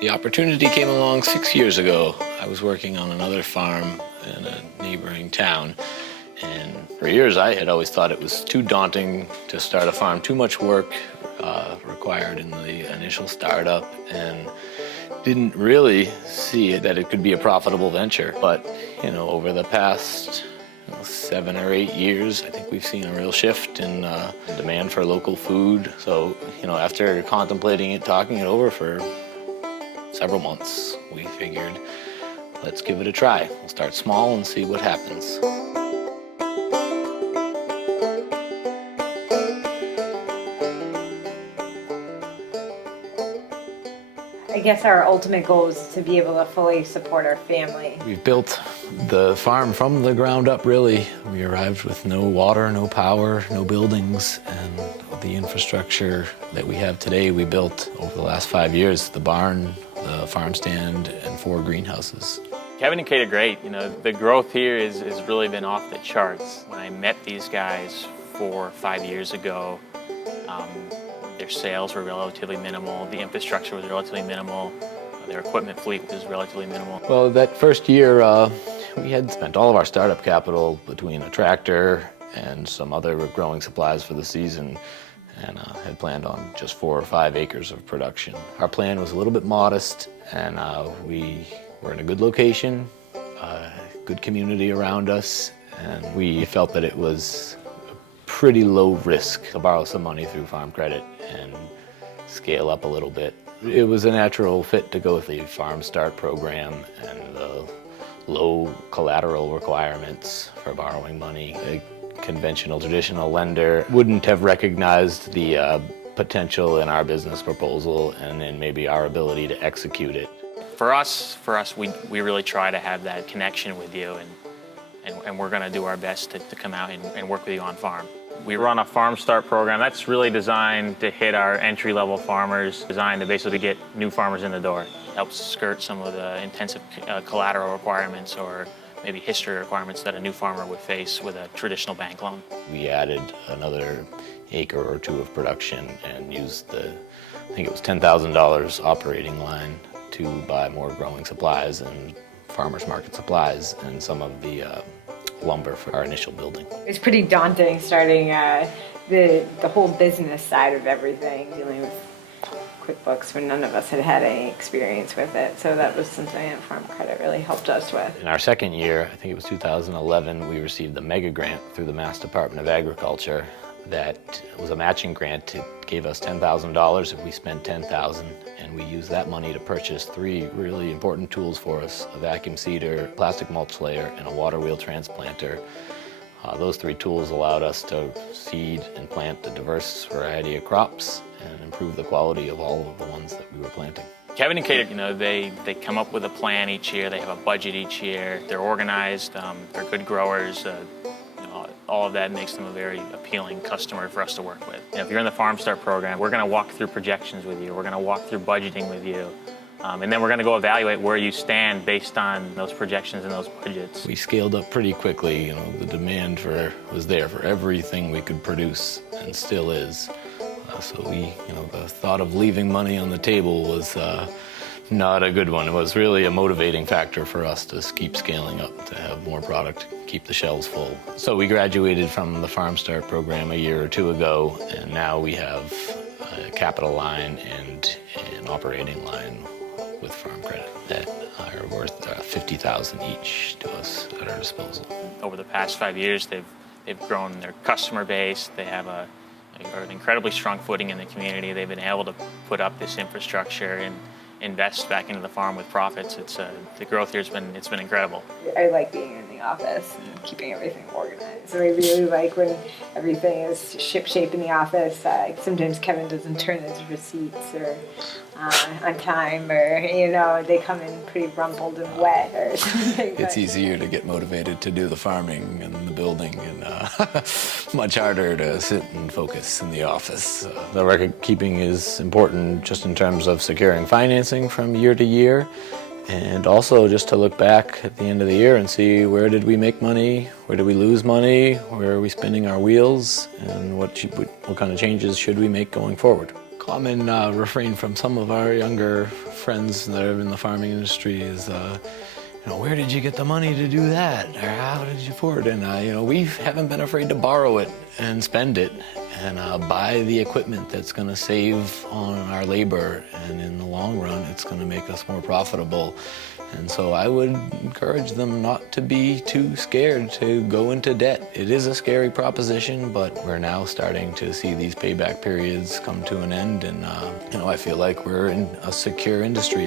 The opportunity came along 6 years ago. I was working on another farm in a neighboring town, and for years I had always thought it was too daunting to start a farm, too much work required in the initial startup, and didn't really see that it could be a profitable venture. But, over the past 7 or 8 years, I think we've seen a real shift in demand for local food. So, after contemplating it, talking it over for several months, we figured, let's give it a try. We'll start small and see what happens. I guess our ultimate goal is to be able to fully support our family. We've built the farm from the ground up, really. We arrived with no water, no power, no buildings, and the infrastructure that we have today we built over the last 5 years: the barn, the farm stand, and 4 greenhouses. Kevin and Kate are great. The growth here has really been off the charts. When I met these guys 4 or 5 years ago, their sales were relatively minimal, the infrastructure was relatively minimal, their equipment fleet was relatively minimal. Well, that first year, we had spent all of our startup capital between a tractor and some other growing supplies for the season, and had planned on just 4 or 5 acres of production. Our plan was a little bit modest, and we were in a good location, good community around us, and we felt that it was pretty low risk to borrow some money through farm credit and scale up a little bit. It was a natural fit to go with the Farm Start program and the low collateral requirements for borrowing money. A conventional, traditional lender wouldn't have recognized the potential in our business proposal and in maybe our ability to execute it. For us, we really try to have that connection with you, and we're going to do our best to come out and work with you on farm. We run a Farm Start program that's really designed to hit our entry-level farmers, designed to basically get new farmers in the door. It helps skirt some of the intensive collateral requirements or maybe history requirements that a new farmer would face with a traditional bank loan. We added another acre or 2 of production and used I think it was $10,000 operating line to buy more growing supplies and farmers market supplies and some of the lumber for our initial building. It's pretty daunting starting the whole business side of everything, dealing with QuickBooks when none of us had any experience with it. So that was something that Farm Credit really helped us with. In our second year, I think it was 2011, we received the mega grant through the Mass Department of Agriculture. That was a matching grant. It gave us $10,000 if we spent $10,000, and we used that money to purchase 3 really important tools for us: a vacuum seeder, plastic mulch layer, and a water wheel transplanter. Those 3 tools allowed us to seed and plant a diverse variety of crops and improve the quality of all of the ones that we were planting. Kevin and Kate, they come up with a plan each year. They have a budget each year. They're organized. They're good growers. All of that makes them a very appealing customer for us to work with. If you're in the Farm Start program, we're going to walk through projections with you. We're going to walk through budgeting with you. And then we're going to go evaluate where you stand based on those projections and those budgets. We scaled up pretty quickly. The demand was there for everything we could produce, and still is. So the thought of leaving money on the table was not a good one. It was really a motivating factor for us to keep scaling up, to have more product, keep the shelves full. So we graduated from the Farm Start program a year or 2 ago, and now we have a capital line and an operating line with Farm Credit that are worth $50,000 each to us at our disposal. Over the past 5 years, they've grown their customer base. They have an incredibly strong footing in the community. They've been able to put up this infrastructure and invest back into the farm with profits. The growth here it's been incredible. I like being in the office and keeping everything organized. So I really like when everything is ship-shape in the office. Sometimes Kevin doesn't turn his receipts or on time, or they come in pretty rumpled and wet or something. It's easier to get motivated to do the farming and the building, and much harder to sit and focus in the office. The record keeping is important just in terms of securing financing from year to year, and also just to look back at the end of the year and see where did we make money, where did we lose money, where are we spinning our wheels, and what kind of changes should we make going forward. common refrain from some of our younger friends that are in the farming industry is, where did you get the money to do that? Or how did you afford it? And, we haven't been afraid to borrow it and spend it and buy the equipment that's going to save on our labor. And in the long run, it's going to make us more profitable. And so I would encourage them not to be too scared to go into debt. It is a scary proposition, but we're now starting to see these payback periods come to an end. And, I feel like we're in a secure industry.